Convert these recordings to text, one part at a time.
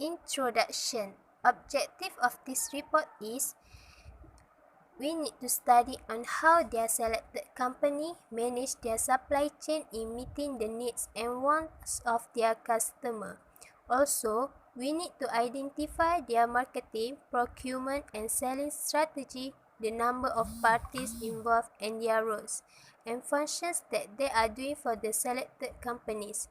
Introduction. Objective of this report is we need to study on how their selected company manage their supply chain in meeting the needs and wants of their customer. Also, we need to identify their marketing, procurement and selling strategy, the number of parties involved and their roles and functions that they are doing for the selected companies.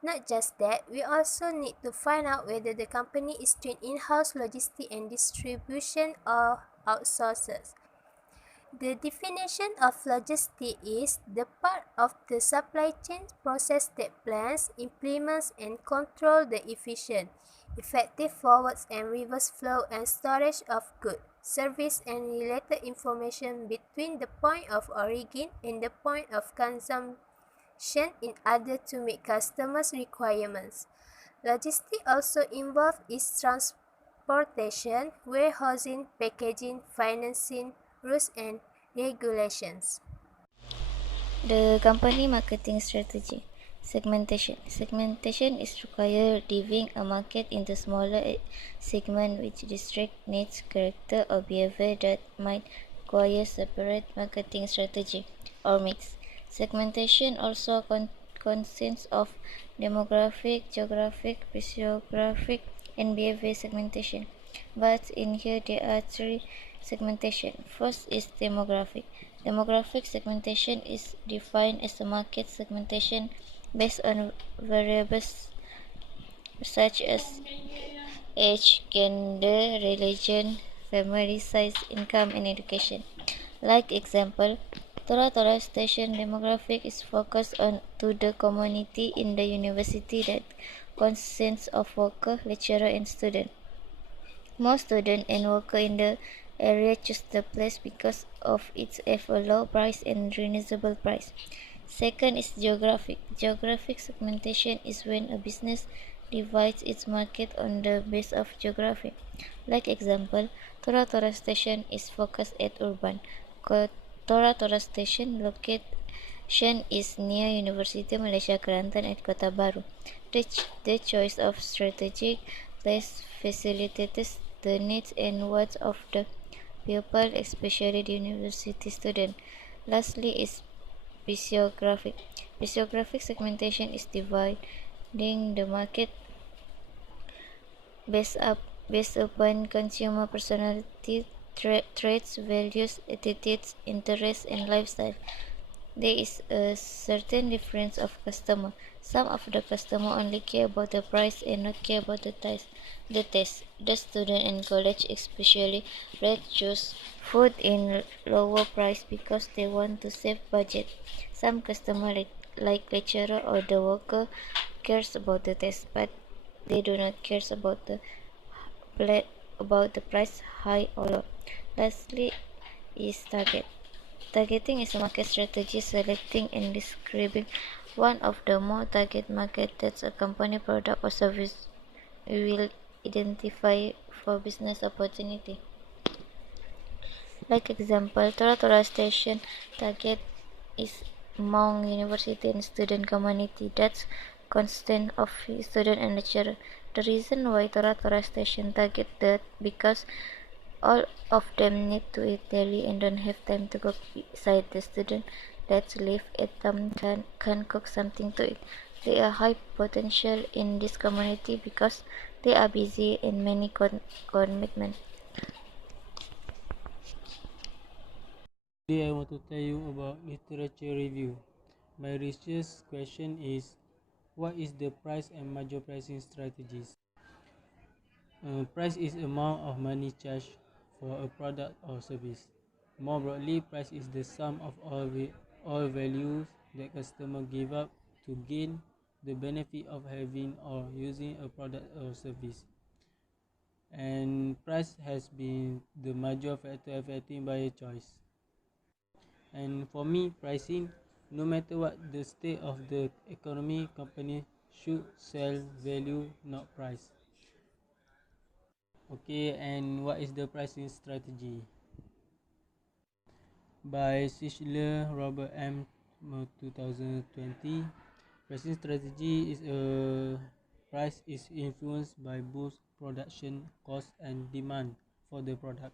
Not just that, we also need to find out whether the company is doing in-house logistics and distribution or outsources. The definition of logistic is the part of the supply chain process that plans, implements, and control the efficient, effective forwards and reverse flow and storage of goods, service, and related information between the point of origin and the point of consumption in order to meet customers' requirements. Logistics also involves its transportation, warehousing, packaging, financing, rules and regulations. The company marketing strategy. Segmentation. Segmentation is required dividing a market into smaller segments which district needs, character, or behavior that might require separate marketing strategy or mix. Segmentation also consists of demographic, geographic, physiographic, and behavior segmentation. But in here there are three segmentation. First is demographic. Demographic segmentation is defined as a market segmentation based on variables such as age, gender, religion, family size, income, and education. Like example, Tora Station demographic is focused on to the community in the university that consists of worker, lecturer, and student. Most students and workers in the area choose the place because of its low price and reasonable price. Second is geographic. Geographic segmentation is when a business divides its market on the basis of geography. Like example, Tora Station is focused at urban. Tora Station location is near University Malaysia Kelantan at Kota Baru. The choice of strategic place facilitates the needs and wants of the pupil, especially the university student. Lastly is physiographic. Physiographic segmentation is dividing the market based upon consumer personality, traits, values, attitudes, interests, and lifestyle. There is a certain difference of customer. Some of the customer only care about the price and not care about the taste. The student and college especially rate choose food in lower price because they want to save budget. Some customer like lecturer or the worker cares about the taste, but they do not cares about the price high or low. Lastly is target. Targeting is a market strategy selecting and describing one of the more target market that a company product or service will identify for business opportunity. Like example, Tora Station target is among university and student community that's constant of student and lecturer. The reason why Tora Station target that because all of them need to eat daily and don't have time to go beside the student that live at them can cook something to eat. They are high potential in this community because they are busy in many commitment. Today I want to tell you about literature review. My research question is, what is the price and major pricing strategies? Price is amount of money charged for a product or service. More broadly, price is the sum of all values that customer give up to gain the benefit of having or using a product or service. And price has been the major factor affecting buyer choice. And for me, pricing, no matter what the state of the economy, company should sell value, not price. Okay, and what is the pricing strategy? By Sichler Robert M. 2020, pricing strategy is a price is influenced by both production cost and demand for the product.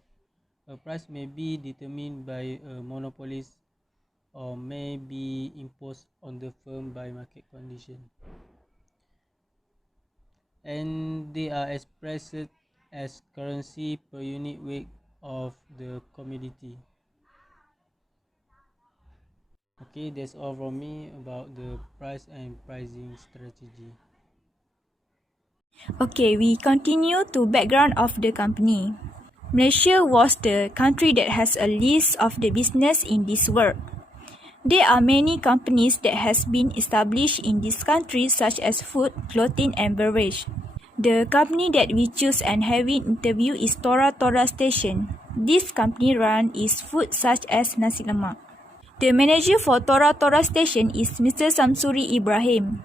A price may be determined by a monopolist or may be imposed on the firm by market condition. And they are expressed as currency per unit weight of the commodity. Okay, that's all from me about the price and pricing strategy. Okay, we continue to background of the company. Malaysia was the country that has a list of the business in this world. There are many companies that has been established in this country such as food, clothing and beverage. The company that we choose and having interview is Tora Tora Station. This company run is food such as nasi lemak. The manager for Tora Tora Station is Mr. Samsuri Ibrahim.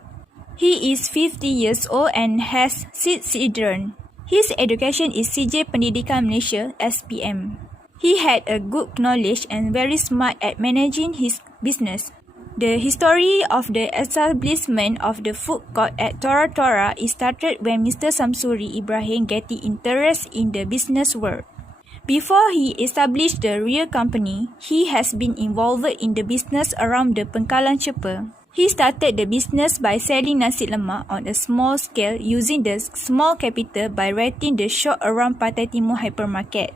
He is 50 years old and has 6 children. His education is CJ Pendidikan Malaysia SPM. He had a good knowledge and very smart at managing his business. The history of the establishment of the food court at Tora Tora is started when Mr. Samsuri Ibrahim getting interest in the business world. Before he established the real company, he has been involved in the business around the Pengkalan Cepa. He started the business by selling nasi lemak on a small scale using the small capital by renting the shop around Pantai Timur hypermarket.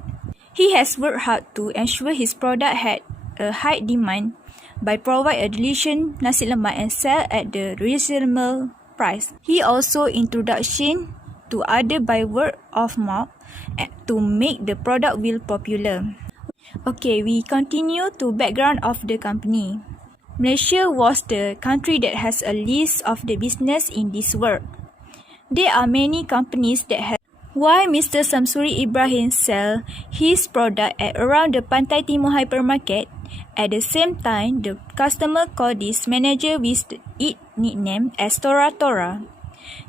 He has worked hard to ensure his product had a high demand by provide a delicious nasi lemak and sell at the reasonable price. He also introduction to other by word of mouth to make the product will popular. Okay, we continue to background of the company. Malaysia was the country that has a list of the business in this world. There are many companies that have. Why Mr. Samsuri Ibrahim sell his product at around the Pantai Timur hypermarket? At the same time, the customer call this manager with its nickname as Tora Tora.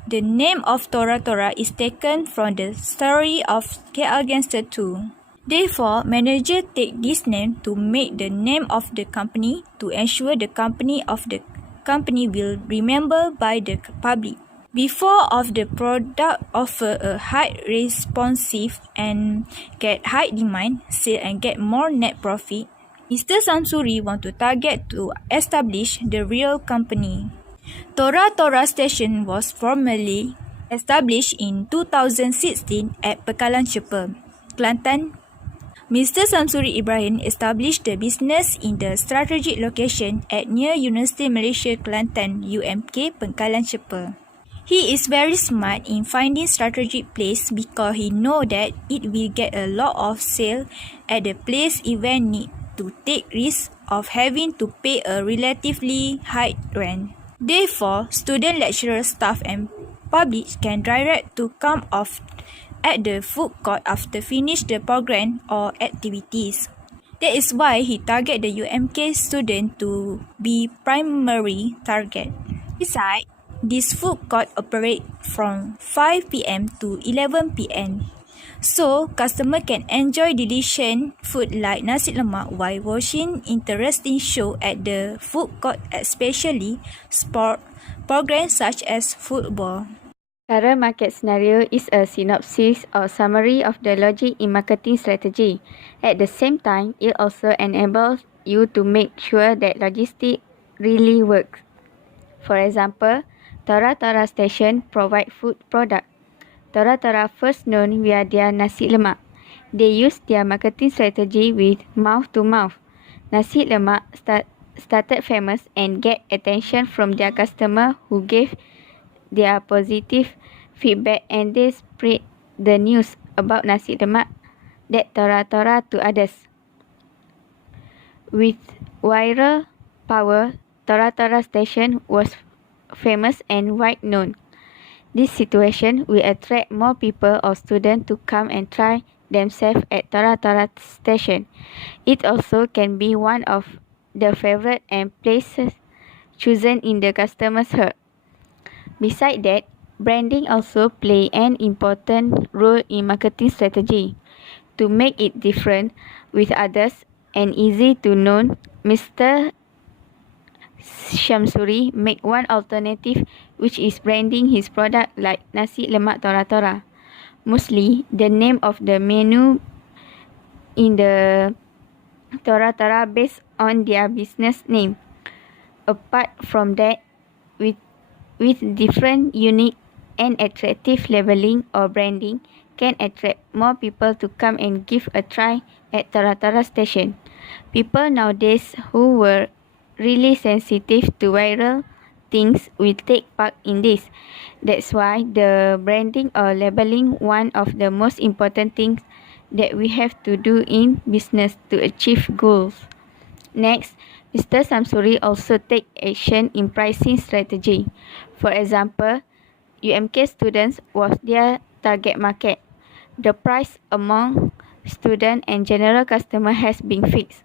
The name of Tora Tora is taken from the story of KL Gangster 2. Therefore, manager take this name to make the name of the company to ensure the company will remember by the public. Before of the product offer a high responsive and get high demand, sell and get more net profit, Mr. Samsuri want to target to establish the real company. Tora Tora Station was formally established in 2016 at Pengkalan Cepa, Kelantan. Mr. Samsuri Ibrahim established the business in the strategic location at near University Malaysia Kelantan UMK Pengkalan Cepa. He is very smart in finding strategic place because he know that it will get a lot of sale at the place even need to take risk of having to pay a relatively high rent. Therefore, student, lecturer, staff and public can direct to come off at the food court after finish the program or activities. That is why he target the UMK student to be primary target. Besides, this food court operate from 5 p.m. to 11 p.m. So, customer can enjoy delicious food like nasi lemak while watching interesting show at the food court, especially sport programs such as football. Current market scenario is a synopsis or summary of the logic in marketing strategy. At the same time, it also enables you to make sure that logistic really works. For example, Tora Tora Station provide food product. Tora Tora first known via their nasi lemak. They use their marketing strategy with mouth to mouth. Nasi lemak started famous and get attention from their customer who gave their positive feedback, and they spread the news about nasi lemak that Tora Tora to others. With viral power, Tora Tora Station was famous and wide known. This situation will attract more people or students to come and try themselves at Tora Tora Station. It also can be one of the favorite and places chosen in the customer's heart. Besides that, branding also play an important role in marketing strategy. To make it different with others and easy to know, Mr. Shamsuri make one alternative which is branding his product like nasi lemak tora-tora. Mostly, the name of the menu in the tora-tora based on their business name. Apart from that, with different, unique, and attractive labeling or branding, can attract more people to come and give a try at tora-tora station. People nowadays who were really sensitive to viral things will take part in this. That's why the branding or labeling one of the most important things that we have to do in business to achieve goals. Next, Mr. Samsuri also take action in pricing strategy. For example, UMK students was their target market. The price among student and general customer has been fixed.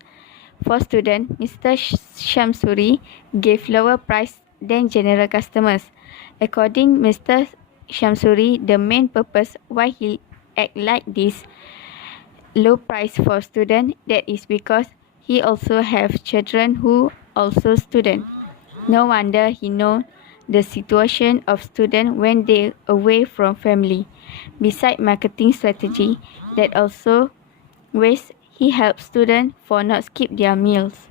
For student, Mr. Shamsuri gave lower price than general customers. According Mr. Shamsuri, the main purpose why he act like this low price for student, that is because he also have children who also student. No wonder he know the situation of student when they away from family. Beside marketing strategy, that also ways he helps students for not skip their meals.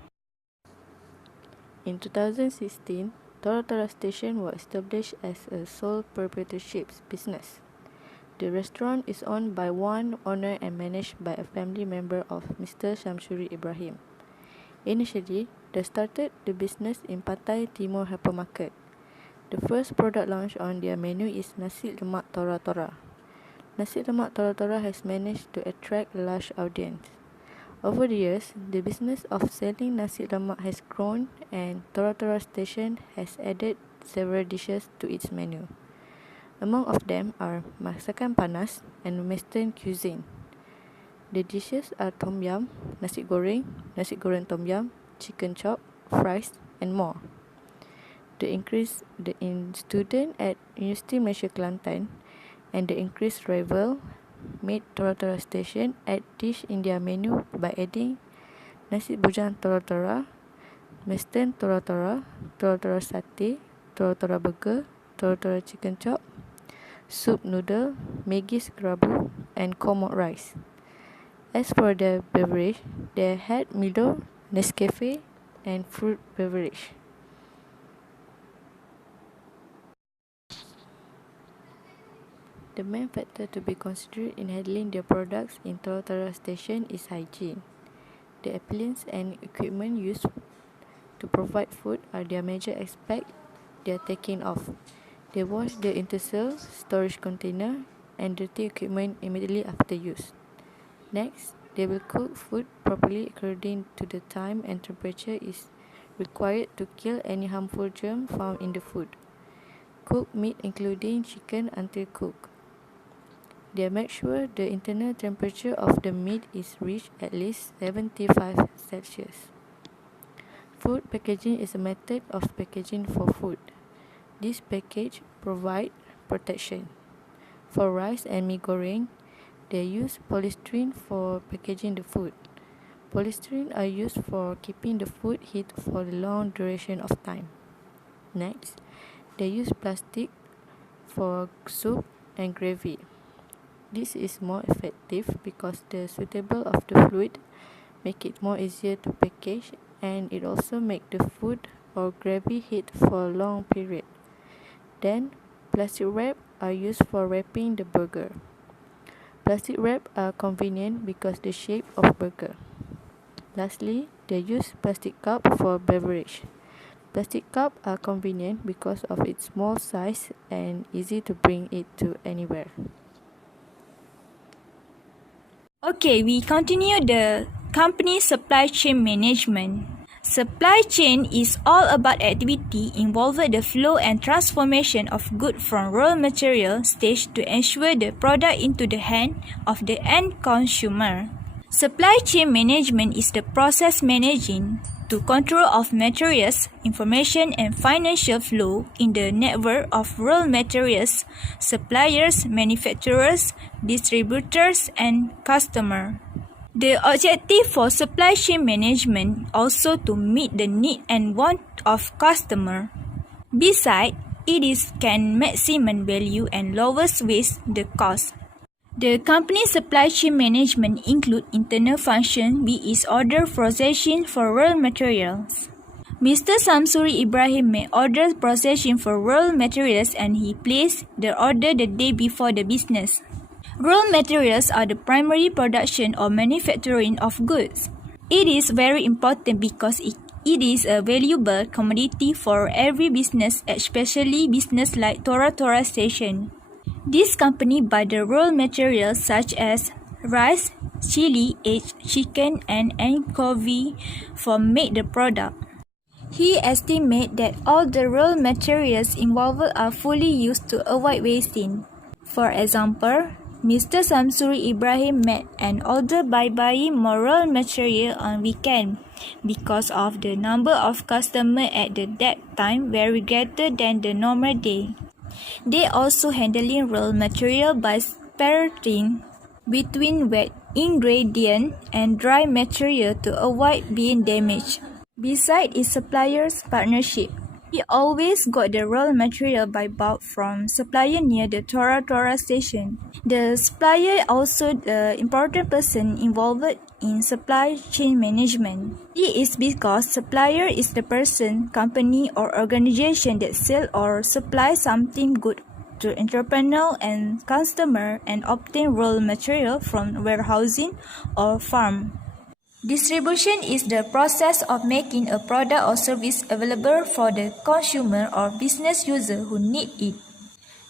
In 2016, Tora Station was established as a sole proprietorship business. The restaurant is owned by one owner and managed by a family member of Mr. Shamsuri Ibrahim. Initially, they started the business in Pantai Timur Hypermarket. The first product launch on their menu is Nasi Lemak Tora-Tora. Nasi Lemak Tora-Tora has managed to attract a large audience. Over the years, the business of selling nasi lemak has grown and Tora Station has added several dishes to its menu. Among of them are masakan panas and Western cuisine. The dishes are tom yum, nasi goreng tom yum, chicken chop, fries and more. The increase in student at University Malaysia Kelantan and the increased rival made Tora Station add dish in their menu by adding nasi bujang Tora, Western Tora, satay, Tora burger, Tora chicken chop, soup noodle, Maggis Kerabu and Komok rice. As for the beverage, they had Milo, Nescafe and fruit beverage. The main factor to be considered in handling their products in Tora Station is hygiene. The appliances and equipment used to provide food are their major aspect they are taking off. They wash the utensil, storage container and dirty equipment immediately after use. Next, they will cook food properly according to the time and temperature is required to kill any harmful germ found in the food. Cook meat including chicken until cooked. They make sure the internal temperature of the meat is reached at least 75 Celsius. Food packaging is a method of packaging for food. This package provides protection. For rice and mee goreng, they use polystyrene for packaging the food. Polystyrene are used for keeping the food heat for a long duration of time. Next, they use plastic for soup and gravy. This is more effective because the suitable of the fluid make it more easier to package and it also make the food or gravy heat for a long period. Then, plastic wrap are used for wrapping the burger. Plastic wrap are convenient because the shape of burger. Lastly, they use plastic cup for beverage. Plastic cup are convenient because of its small size and easy to bring it to anywhere. Okay, we continue the company supply chain management. Supply chain is all about activity involving the flow and transformation of goods from raw material stage to ensure the product into the hand of the end consumer. Supply chain management is the process managing to control of materials, information and financial flow in the network of raw materials, suppliers, manufacturers, distributors and customers. The objective for supply chain management also to meet the need and want of customer. Besides, can maximum value and lowest waste the cost. The company's supply chain management include internal function, which is order processing for raw materials. Mr. Samsuri Ibrahim made order processing for raw materials and he placed the order the day before the business. Raw materials are the primary production or manufacturing of goods. It is very important because it is a valuable commodity for every business, especially business like Tora Tora Station. This company buy the raw materials such as rice, chili, egg, chicken, and anchovy for make the product. He estimates that all the raw materials involved are fully used to avoid wasting. For example, Mr. Samsuri Ibrahim made an order by buying more raw material on weekend because of the number of customers at that time very greater than the normal day. They also handling raw material by separating between wet ingredient and dry material to avoid being damaged. Besides its suppliers' partnership, he always got the raw material by bulk from supplier near the Tora Tora station. The supplier also the important person involved in supply chain management. It is because supplier is the person, company or organization that sell or supply something good to entrepreneur and customer and obtain raw material from warehousing or farm. Distribution is the process of making a product or service available for the consumer or business user who need it.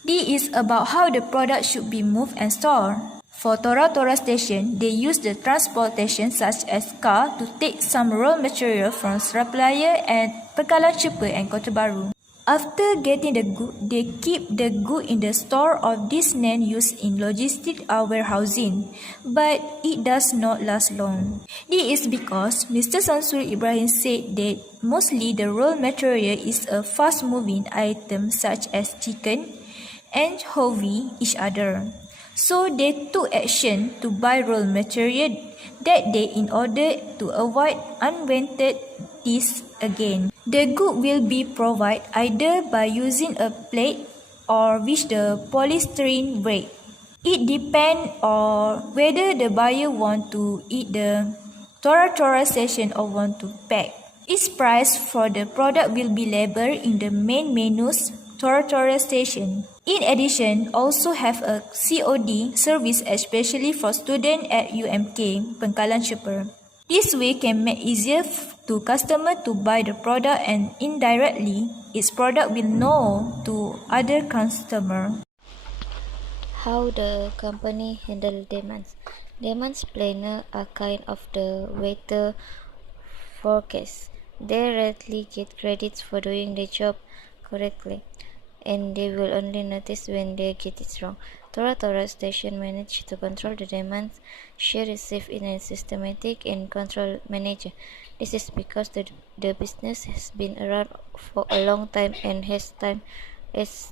D is about how the product should be moved and stored. For Tora Tora station, they use the transportation such as car to take some raw material from supplier at Pekalan Cepa and Kota Baru. After getting the good, they keep the good in the store of this land used in logistic or warehousing, but it does not last long. This is because Mr. Samsuri Ibrahim said that mostly the raw material is a fast-moving item such as chicken and hovey each other. So they took action to buy raw material that day in order to avoid unwanted this again. The good will be provided either by using a plate or with the polystyrene wrap. It depends on whether the buyer want to eat the Tora Tora session or want to pack. Its price for the product will be labeled in the main menu's Tora Tora station. In addition, also have a COD service especially for students at UMK, Pengkalan Ceper. This way can make easier to customer to buy the product and indirectly, its product will know to other customer. How the company handle demands. Demands planner are kind of the weather forecast. They rarely get credits for doing the job correctly, and they will only notice when they get it wrong. Tora Tora station managed to control the demands she received in a systematic and control manager. This is because the business has been around for a long time and has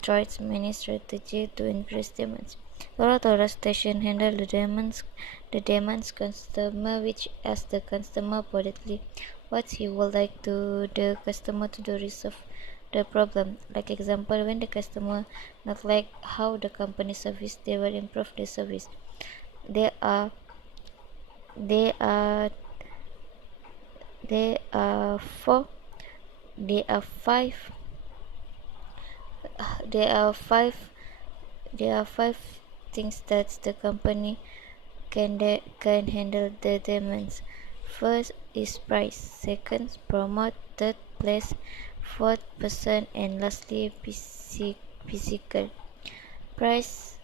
tried many strategies to increase demands. Tora Tora station handle the demands customer, which asks the customer politely what he would like to the customer to do resolve the problem. Like example, when the customer not like how the company service, they will improve the service. There are there are there are four there are five there are five there are five things that the company can handle the demands. First is price, second promote, third place, fourth person, and lastly physical. Price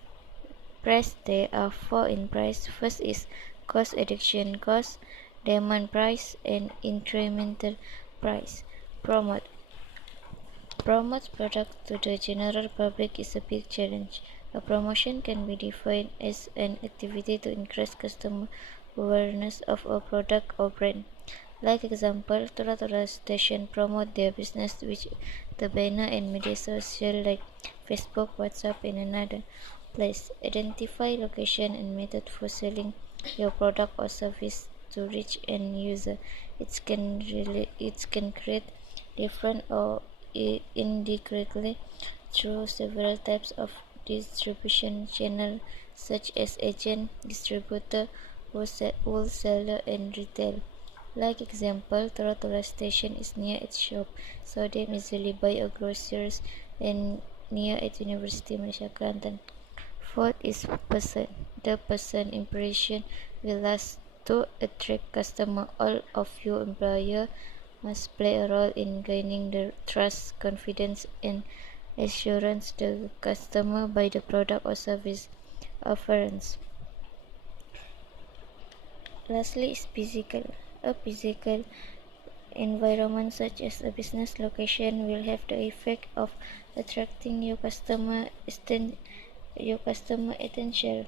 there are four in price. First is cost addiction cost, demand price, and incremental price. Promote product to the general public is a big challenge. A promotion can be defined as an activity to increase customer awareness of a product or brand. Like example, Tora Tora station promote their business with the banner and media social like Facebook, WhatsApp, and another place. Identify location and method for selling your product or service to reach end user. It can create different or indirectly through several types of distribution channels such as agent, distributor, wholesaler, and retail. Like example, Total station is near its shop, so they easily buy a groceries and near its University Malaysia Kelantan. Fourth is person. The person impression will last to attract customer. All of you employer must play a role in gaining the trust, confidence, and assurance the customer by the product or service offerings. Lastly is physical. A physical environment such as a business location will have the effect of attracting your customer attention.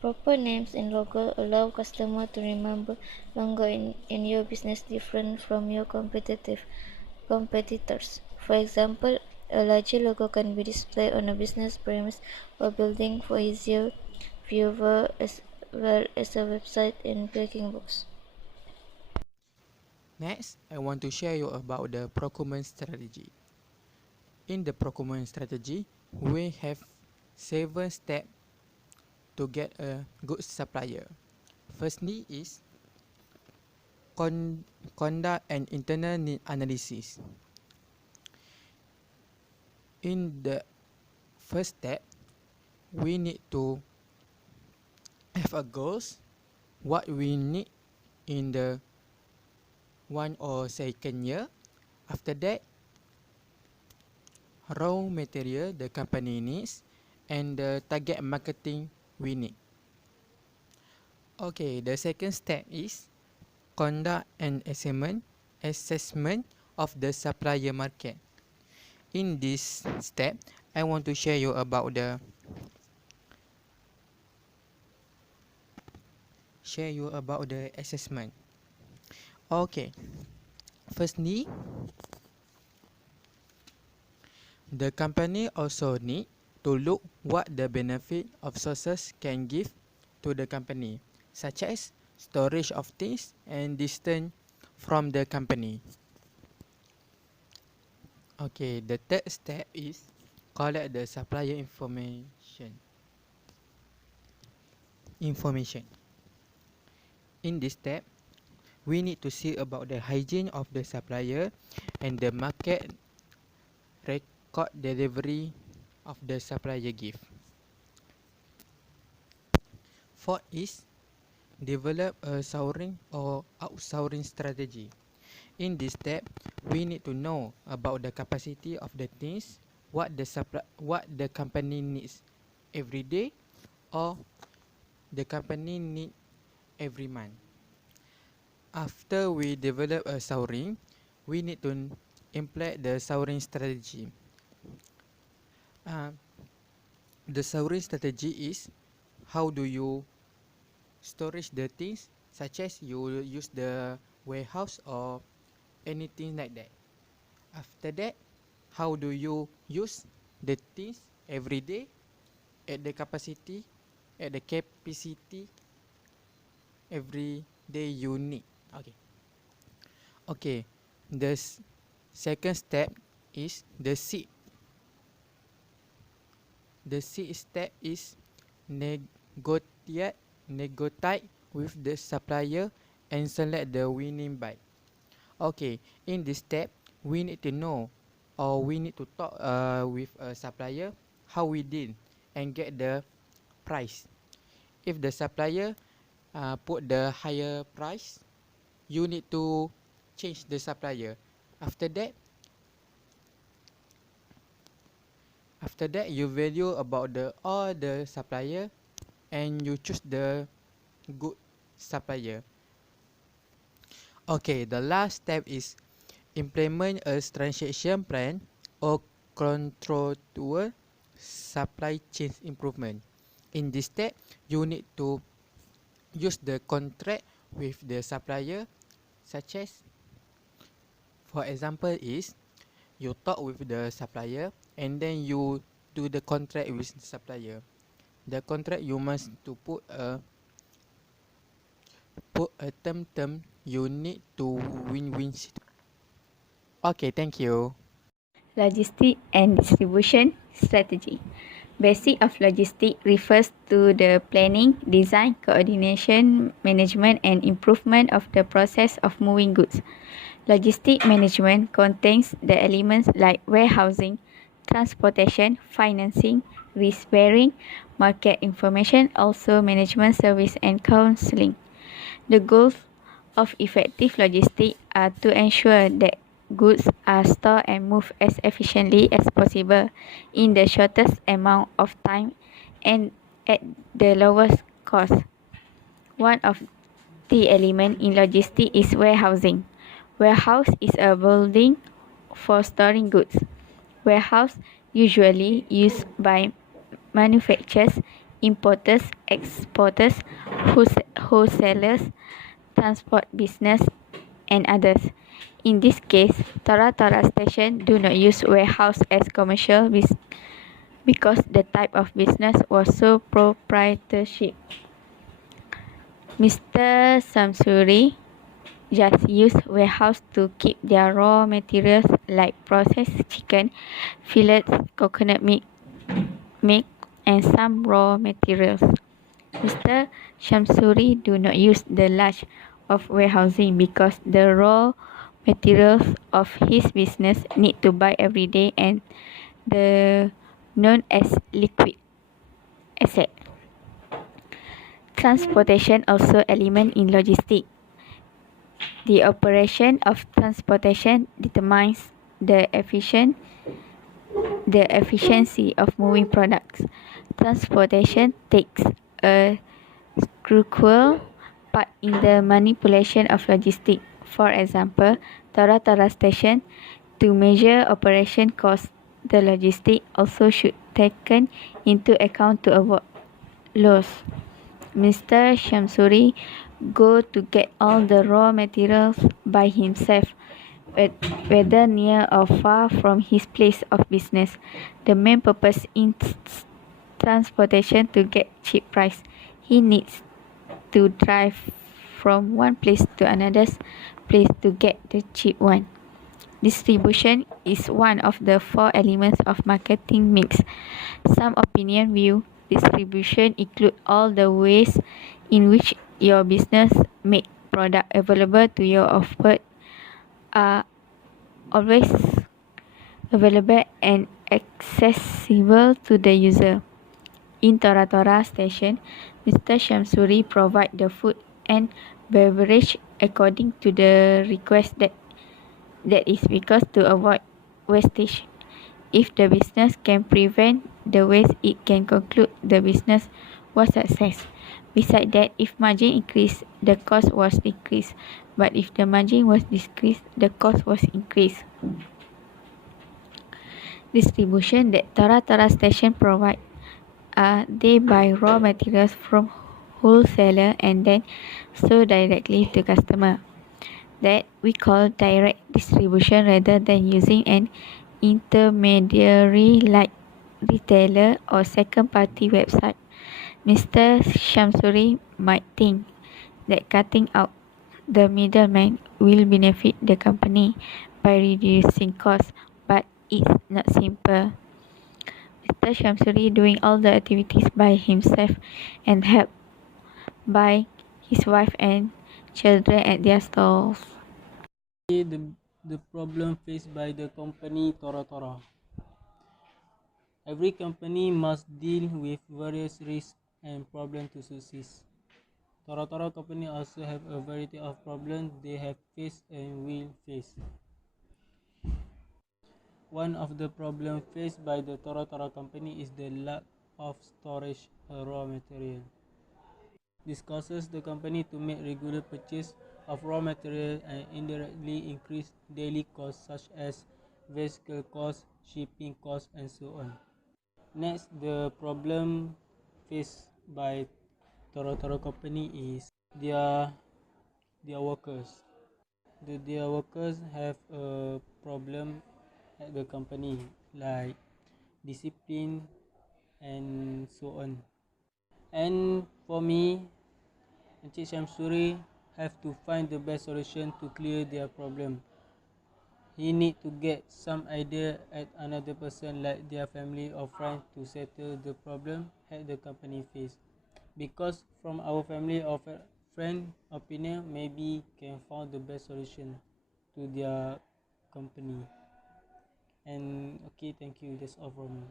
Proper names and logo allow customer to remember longer in your business different from your competitors. For example, a larger logo can be displayed on a business premise or building for easier viewer as well as a website and packing box. Next, I want to share you about the procurement strategy. In the procurement strategy, we have 7 steps to get a good supplier. Firstly is conduct an internal need analysis. In the first step, we need to have a goals, what we need in the 1 or 2 year. After that, raw material the company needs and the target marketing we need. Okay, the second step is conduct an assessment of the supplier market. In this step, I want to share you about the assessment. Okay, firstly, the company also need to look what the benefit of sources can give to the company, such as storage of things and distance from the company. Okay, the third step is collect the supplier information. In this step, we need to see about the hygiene of the supplier and the market record delivery of the supplier give. Fourth is develop a sourcing or outsourcing strategy. In this step, we need to know about the capacity of the things, what the company needs every day or the company need every month. After we develop a sourcing, we need to implement the sourcing strategy. The sourcing strategy is how do you storage the things, such as you use the warehouse or anything like that. After that, how do you use the things every day at the capacity every day you need. Okay, the second step is the C. The C step is negotiate with the supplier and select the winning buy. Okay, in this step, we need to know or we need to talk with a supplier how we deal and get the price. If the supplier put the higher price, you need to change the supplier. After that, you value about all the supplier and you choose the good supplier. Okay, the last step is implement a transaction plan or control toward supply chain improvement. In this step, you need to use the contract with the supplier, such as, for example, is you talk with the supplier and then you do the contract with the supplier. The contract you must to put a term you need to win-win. Okay, thank you. Logistic and distribution strategy. Basic of logistic refers to the planning, design, coordination, management, and improvement of the process of moving goods. Logistic management contains the elements like warehousing, transportation, financing, risk bearing, market information, also management service and counseling. The goals of effective logistics are to ensure that goods are stored and moved as efficiently as possible in the shortest amount of time and at the lowest cost. One of the elements in logistics is warehousing. Warehouse is a building for storing goods. Warehouse usually used by manufacturers, importers, exporters, wholesalers, transport business, and others. In this case, Tora station do not use warehouse as commercial because the type of business was so proprietorship. Mr. Samsuri just use warehouse to keep their raw materials like processed chicken, fillets, coconut milk, and some raw materials. Mr. Shamsuri do not use the large of warehousing because the raw materials of his business need to buy every day and the known as liquid asset. Transportation also element in logistics. The operation of transportation determines the efficiency of moving products. Transportation takes a crucial part in the manipulation of logistics. For example, Tora station, to measure operation costs, the logistic also should taken into account to avoid loss. Mr. Shamsuri go to get all the raw materials by himself, whether near or far from his place of business. The main purpose in transportation to get cheap price. He needs to drive from one place to another place to get the cheap one. Distribution is one of the four elements of marketing mix. Some opinion view distribution include all the ways in which your business make product available to your offered are always available and accessible to the user. In Tora station, Mr. Shamsuri provide the food and beverage according to the request that is because to avoid wastage. If the business can prevent the waste, it can conclude the business was success. Besides that, if margin increased, the cost was decreased. But if the margin was decreased, the cost was increased. Distribution that Tora station provide. They buy raw materials from wholesaler and then sell directly to customer. That we call direct distribution rather than using an intermediary like retailer or second party website. Mr. Shamsuri might think that cutting out the middleman will benefit the company by reducing costs, but it's not simple. Mr. Shamsuri doing all the activities by himself and helped by his wife and children at their stalls. The problem faced by the company Tora. Every company must deal with various risks and problems to succeed. Tora company also have a variety of problems they have faced and will face. One of the problems faced by the Tora company is the lack of storage raw material. This causes the company to make regular purchase of raw material and indirectly increase daily costs such as vehicle costs, shipping costs, and so on. Next, the problem faced by Tora company is their workers. Their workers have a problem at the company like discipline and so on. And for me, Encik Shamsuri have to find the best solution to clear their problem. he need to get some idea at another person like their family or friends to settle the problem at the company face. Because from our family or friend opinion, maybe can find the best solution to their company. And okay, thank you. That's all from me.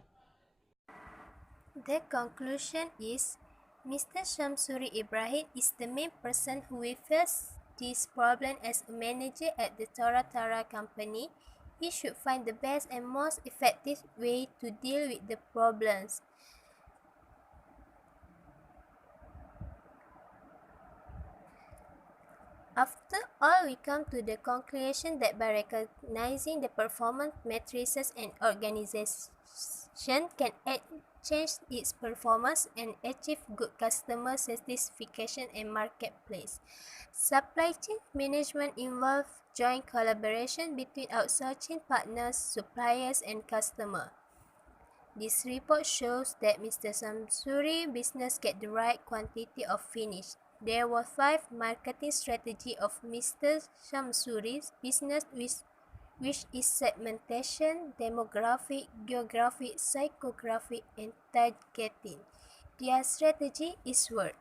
The conclusion is Mr. Shamsuri Ibrahim is the main person who will face this problem as a manager at the Tora Tara company. He should find the best and most effective way to deal with the problems. After all, we come to the conclusion that by recognizing the performance matrices, an organization can change its performance and achieve good customer satisfaction and marketplace. Supply chain management involves joint collaboration between outsourcing partners, suppliers, and customers. This report shows that Mr. Samsuri business get the right quantity of finish. There were 5 marketing strategy of Mr. Shamsuri's business which is segmentation, demographic, geographic, psychographic, and targeting. Their strategy is work.